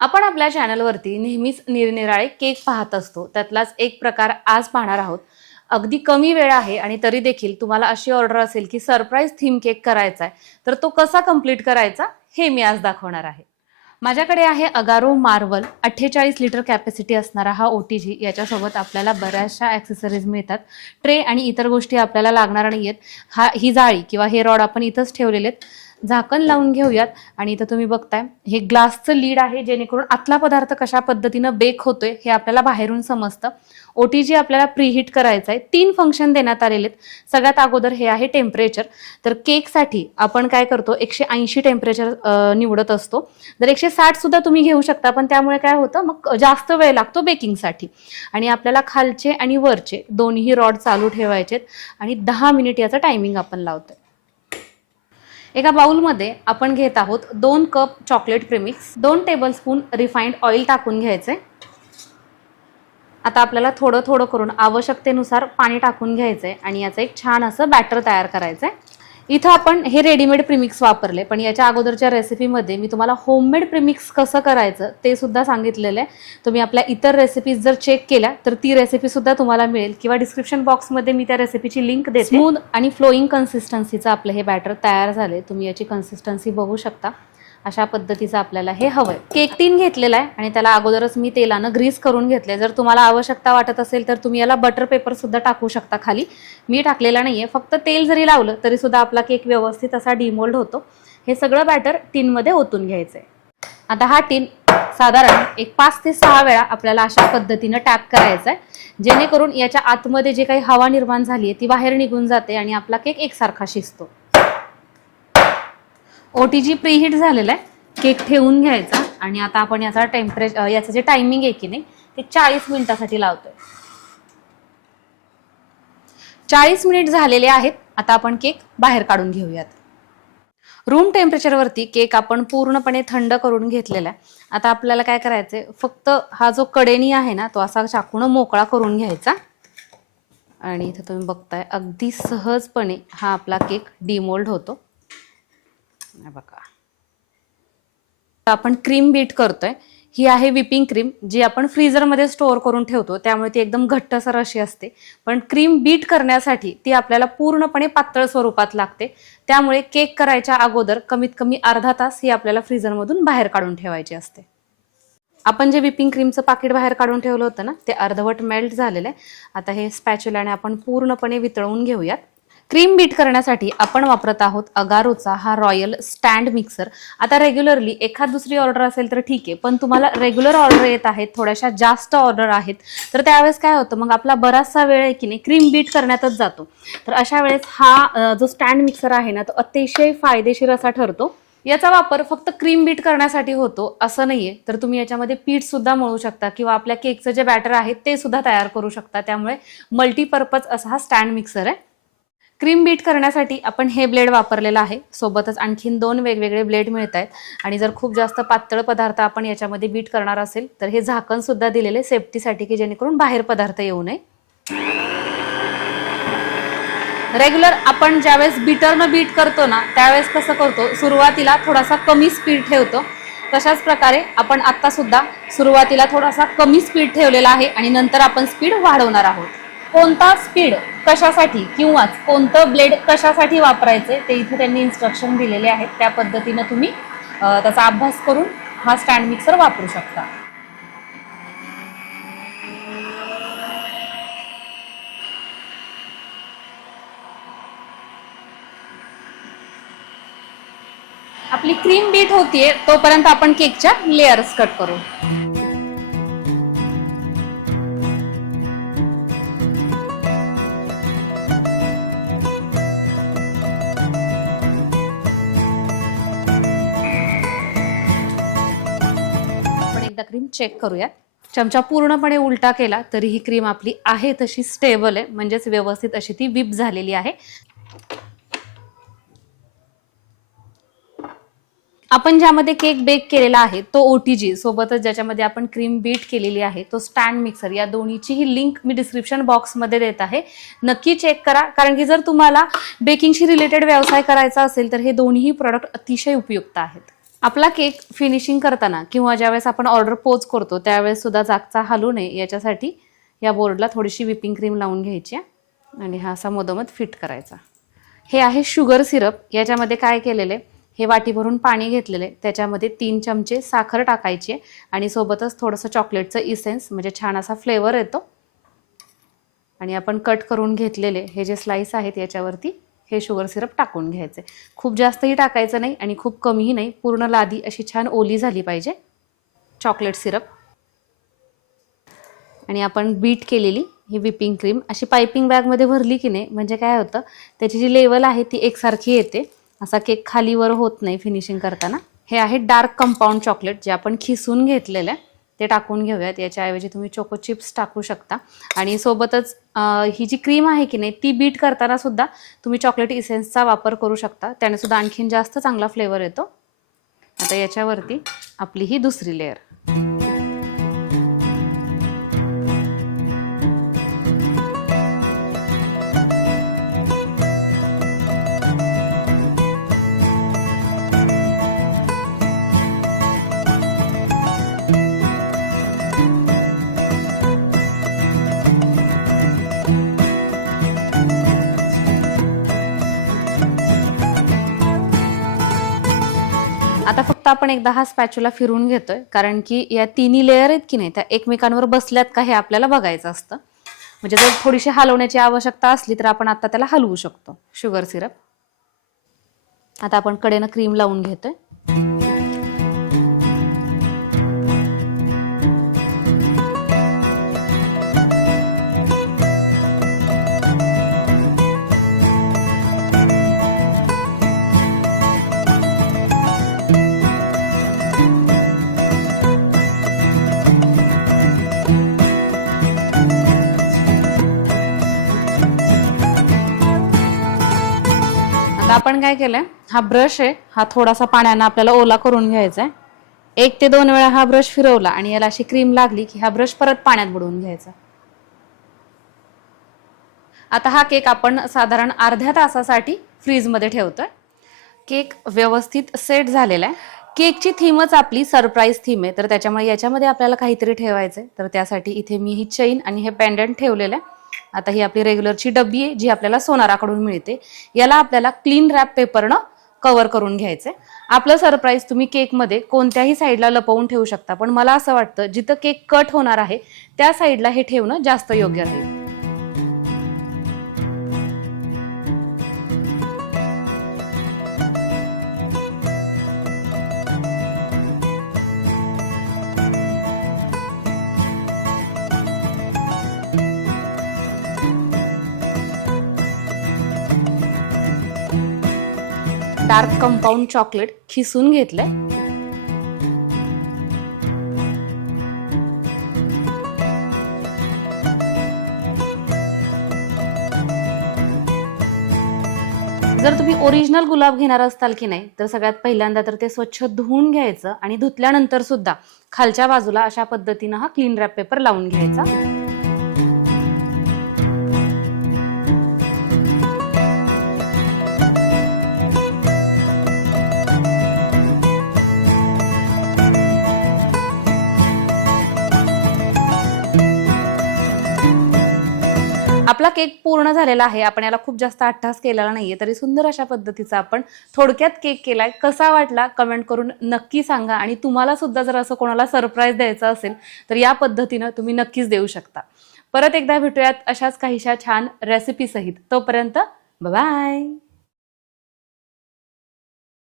आपण आपल्या चॅनलवरती नेहमीच निरनिराळे केक पाहत असतो. त्यातलाच एक प्रकार आज पाहणार आहोत. अगदी कमी वेळ आहे आणि तरी देखील तुम्हाला अशी ऑर्डर असेल की सरप्राईज थीम केक करायचा आहे, तर तो कसा कंप्लीट करायचा हे मी आज दाखवणार आहे. माझ्याकडे आहे अगारो मार्वल 48 लिटर कॅपॅसिटी असणारा हा OTG. याच्यासोबत आपल्याला बऱ्याचशा ॲक्सेसरीज मिळतात. ट्रे आणि इतर गोष्टी आपल्याला लागणार नाहीयेत. ही जाळी किंवा हे रॉड आपण इथंच ठेवलेले आहेत. झाकण लावून घेऊयात आणि इथं तुम्ही बघताय हे ग्लासचं लीड आहे, जेणेकरून आतला पदार्थ कशा पद्धतीनं बेक होतोय हे आपल्याला बाहेरून समजतं. OTG आपल्याला प्रीहीट करायचं आहे. 3 फंक्शन देण्यात आलेले आहेत. सगळ्यात अगोदर हे आहे टेम्परेचर. तर केकसाठी आपण काय करतो 180 टेम्परेचर निवडत असतो. जर 160 सुद्धा तुम्ही घेऊ शकता, पण त्यामुळे काय होतं मग जास्त वेळ लागतो बेकिंगसाठी. आणि आपल्याला खालचे आणि वरचे दोन्ही रॉड चालू ठेवायचेत आणि 10 मिनिट याचा टायमिंग आपण लावतोय. एका बाउलमध्ये आपण घेत आहोत 2 cup chocolate premix, 2 tablespoon refined oil टाकून घ्यायचे. आता आपल्याला थोडं थोडं करून आवश्यकतेनुसार पाणी टाकून घ्यायचंय आणि याचं एक छान असं बॅटर तयार करायचंय. इथं आपण हे रेडीमेड प्रीमिक्स वापरले, पण याच्या अगोदरच्या रेसिपीमध्ये मी तुम्हाला होममेड प्रीमिक्स कसं करायचं ते सुद्धा सांगितलेलं आहे. तुम्ही आपल्या इतर रेसिपीज जर चेक केल्या तर ती रेसिपी सुद्धा तुम्हाला मिळेल किंवा डिस्क्रिप्शन बॉक्समध्ये मी त्या रेसिपीची लिंक देते. स्मूथ आणि फ्लोईंग कन्सिस्टन्सीचं आपलं हे बॅटर तयार झाले. तुम्ही याची कन्सिस्टन्सी बघू शकता. अशा पद्धतीचं आपल्याला हे हवंय. केक टीन घेतलेला आहे आणि त्याला अगोदरच मी तेलानं ग्रीस करून घेतले. जर तुम्हाला आवश्यकता वाटत असेल तर तुम्ही याला बटर पेपर सुद्धा टाकू शकता खाली. मी टाकलेला नाहीये. फक्त तेल जरी लावलं तरी सुद्धा आपला केक व्यवस्थित असा डिमोल्ड होतो. हे सगळं बॅटर टीनमध्ये ओतून घ्यायचंय. आता हा टीन साधारण एक 5 ते 6 वेळा आपल्याला अशा पद्धतीनं टॅप करायचा आहे, जेणेकरून याच्या आतमध्ये जे काही हवा निर्माण झाली आहे ती बाहेर निघून जाते आणि आपला केक एकसारखा शिजतो. OTG प्रीहीट झालेला आहे. केक ठेवून घ्यायचा आणि आता आपण याचा याचं जे टायमिंग आहे की नाही ते 40 मिनिटासाठी लावतोय. 40 मिनिट झालेले आहेत. आता आपण केक बाहेर काढून घेऊयात. रूम टेम्परेचरवरती केक आपण पूर्णपणे थंड करून घेतलेला आहे. आता आपल्याला काय करायचंय, फक्त हा जो कडेनी आहे ना तो असा चाकून मोकळा करून घ्यायचा आणि इथे तुम्ही बघताय अगदी सहजपणे हा आपला केक डिमोल्ड होतो. बघा, आपण क्रीम बीट करतोय. ही आहे व्हिपिंग क्रीम, जी आपण फ्रीजरमध्ये स्टोअर करून ठेवतो, त्यामुळे ती एकदम घट्टसर अशी असते. पण क्रीम बीट करण्यासाठी ती आपल्याला पूर्णपणे पातळ स्वरूपात लागते. त्यामुळे केक करायच्या अगोदर कमीत कमी अर्धा तास ही आपल्याला फ्रीजरमधून बाहेर काढून ठेवायची असते. आपण जे व्हिपिंग क्रीमचं पाकिट बाहेर काढून ठेवलं होतं ना ते अर्धवट मेल्ट झालेलं आहे. आता हे स्पॅच्युलाने आपण पूर्णपणे वितळवून घेऊयात. क्रीम बीट करण्यासाठी आपण वापरत आहोत अगारोचा हा रॉयल स्टँड मिक्सर. आता रेग्युलरली एखाद दुसरी ऑर्डर असेल तर ठीक आहे, पण तुम्हाला रेग्युलर ऑर्डर येत आहेत, थोड्याशा जास्त ऑर्डर आहेत, तर त्यावेळेस काय होतं मग आपला बराचसा वेळ आहे की नाही क्रीम बीट करण्यातच जातो. तर अशा वेळेस हा जो स्टँड मिक्सर आहे ना तो अतिशय फायदेशीर असा ठरतो. याचा वापर फक्त क्रीम बीट करण्यासाठी होतो असं नाहीये, तर तुम्ही याच्यामध्ये पीठ सुद्धा मळू शकता किंवा आपल्या केकचं जे बॅटर आहे ते सुद्धा तयार करू शकता. त्यामुळे मल्टीपर्पज असा हा स्टँड मिक्सर आहे. क्रीम बीट करण्यासाठी आपण हे ब्लेड वापरलेला आहे. सोबतच आणखीन 2 वेगवेगळे ब्लेड मिळत आहेत. आणि जर खूप जास्त पातळ पदार्थ आपण याच्यामध्ये बीट करणार असेल तर हे झाकण सुद्धा दिलेले सेफ्टीसाठी की जेणेकरून बाहेर पदार्थ येऊ नये. रेग्युलर आपण ज्यावेळेस बीटरनं बीट करतो ना त्यावेळेस कसं करतो, सुरुवातीला थोडासा कमी स्पीड ठेवतो. तशाच प्रकारे आपण आता सुद्धा सुरुवातीला थोडासा कमी स्पीड ठेवलेला आहे आणि नंतर आपण स्पीड वाढवणार आहोत. कोणता स्पीड कशासाठी किंवा कोणतं ब्लेड कशासाठी वापरायचे ते इथे त्यांनी इन्स्ट्रक्शन दिलेले आहेत. त्या पद्धतीनं तुम्ही त्याचा अभ्यास करून हा स्टँड मिक्सर वापरू शकता. आपली क्रीम बीट होतीये तोपर्यंत आपण केकच्या लेयर्स कट करू. क्रीम चेक करूयात. चमचा पूर्णपणे उलटा केला तरी ही क्रीम आपली आहे तशी स्टेबल आहे, म्हणजेच व्यवस्थित अशी ती व्हिप झालेली आहे. आपण ज्यामध्ये केक बेक केलेला आहे तो OTG सोबतच ज्याच्यामध्ये आपण क्रीम बीट केलेली आहे तो स्टँड मिक्सर, या दोन्हीचीही लिंक मी डिस्क्रिप्शन बॉक्समध्ये देत आहे. नक्की चेक करा, कारण की जर तुम्हाला बेकिंगशी रिलेटेड व्यवसाय करायचा असेल तर हे दोन्ही प्रोडक्ट अतिशय उपयुक्त आहेत. आपला केक फिनिशिंग करताना किंवा ज्यावेळेस आपण ऑर्डर पोच करतो त्यावेळेस सुद्धा जागचा हलू नये याच्यासाठी या बोर्डला थोडीशी व्हिपिंग क्रीम लावून घ्यायची आणि हा असा मधोमध फिट करायचा. हे आहे शुगर सिरप. याच्यामध्ये काय केलेले, हे वाटी भरून पाणी घेतलेले, त्याच्यामध्ये 3 चमचे साखर टाकायची आणि सोबतच थोडंसं चॉकलेटचं इसेन्स, म्हणजे छान असा फ्लेवर येतो. आणि आपण कट करून घेतलेले हे जे स्लाइस आहेत याच्यावरती हे शुगर सिरप टाकून घ्यायचे. खूप जास्तही टाकायचं नाही आणि खूप कमीही नाही, पूर्ण लादी अशी छान ओली झाली पाहिजे चॉकलेट सिरप. आणि आपण बीट केलेली ही व्हिपिंग क्रीम अशी पायपिंग बॅगमध्ये भरली की नाही, म्हणजे काय होतं, त्याची जी लेवल आहे ती एकसारखी येते, असा केक खालीवर होत नाही फिनिशिंग करताना. हे आहे डार्क कंपाऊंड चॉकलेट जे आपण खिसून घेतलेलं आहे, ते टाकून घेऊयात. याच्याऐवजी तुम्ही चोको चिप्स टाकू शकता. आणि सोबतच ही जी क्रीम आहे की नाही ती बीट करताना सुद्धा तुम्ही चॉकलेट इसेन्सचा वापर करू शकता, त्याने सुद्धा आणखीन जास्त चांगला फ्लेवर येतो. आता याच्यावरती आपली ही दुसरी लेअर. आता फक्त आपण एकदा हा स्पॅच्युला फिरून घेतोय, कारण की या तिन्ही लेअर आहेत की नाही त्या एकमेकांवर बसल्यात का हे आपल्याला बघायचं असतं. म्हणजे जर थोडीशी हलवण्याची आवश्यकता असली तर आपण आता त्याला हलवू शकतो शुगर सिरप. आता आपण कडेनं क्रीम लावून घेतोय. आपण काय केलंय, हा ब्रश आहे, हा थोडासा पाण्यानं आपल्याला ओला करून घ्यायचा आहे. 1 ते 2 वेळा हा ब्रश फिरवला आणि याला अशी क्रीम लागली की हा ब्रश परत पाण्यात बुडवून घ्यायचा. आता हा केक आपण साधारण अर्ध्या तासासाठी फ्रीजमध्ये ठेवतोय. केक व्यवस्थित सेट झालेला आहे. केकची थीमच आपली सरप्राईज थीम आहे, तर त्याच्यामुळे याच्यामध्ये आपल्याला काहीतरी ठेवायचंय, तर त्यासाठी इथे मी ही चेन आणि हे पेंडंट ठेवलेलं आहे. आता ही आपली रेग्युलरची डब्बी आहे जी आपल्याला सोनाराकडून मिळते. याला आपल्याला क्लीन रॅप पेपरनं कव्हर करून घ्यायचंय. आपलं सरप्राईज तुम्ही केकमध्ये कोणत्याही साईडला लपवून ठेवू शकता, पण मला असं वाटतं जिथं केक कट होणार आहे त्या साईडला हे ठेवणं जास्त योग्य राहील. डार्क कंपाऊंड चॉकलेट खिसून घेतलंय. जर तुम्ही ओरिजिनल गुलाब घेणार असताल की नाही, तर सगळ्यात पहिल्यांदा तर ते स्वच्छ धुवून घ्यायचं आणि धुतल्यानंतर सुद्धा खालच्या बाजूला अशा पद्धतीनं हा क्लीन रॅप पेपर लावून घ्यायचा. आपला केक पूर्ण झालेला आहे. आपण याला खूप जास्त अट्टास केलेला नाहीये, तरी सुंदर अशा पद्धतीचा आपण थोडक्यात केक केलाय. कसा वाटला कमेंट करून नक्की सांगा. आणि तुम्हाला सुद्धा जर असं कोणाला सरप्राईज द्यायचं असेल तर या पद्धतीनं तुम्ही नक्कीच देऊ शकता. परत एकदा भेटूयात अशाच काहीशा छान रेसिपी सहित. तोपर्यंत बाय.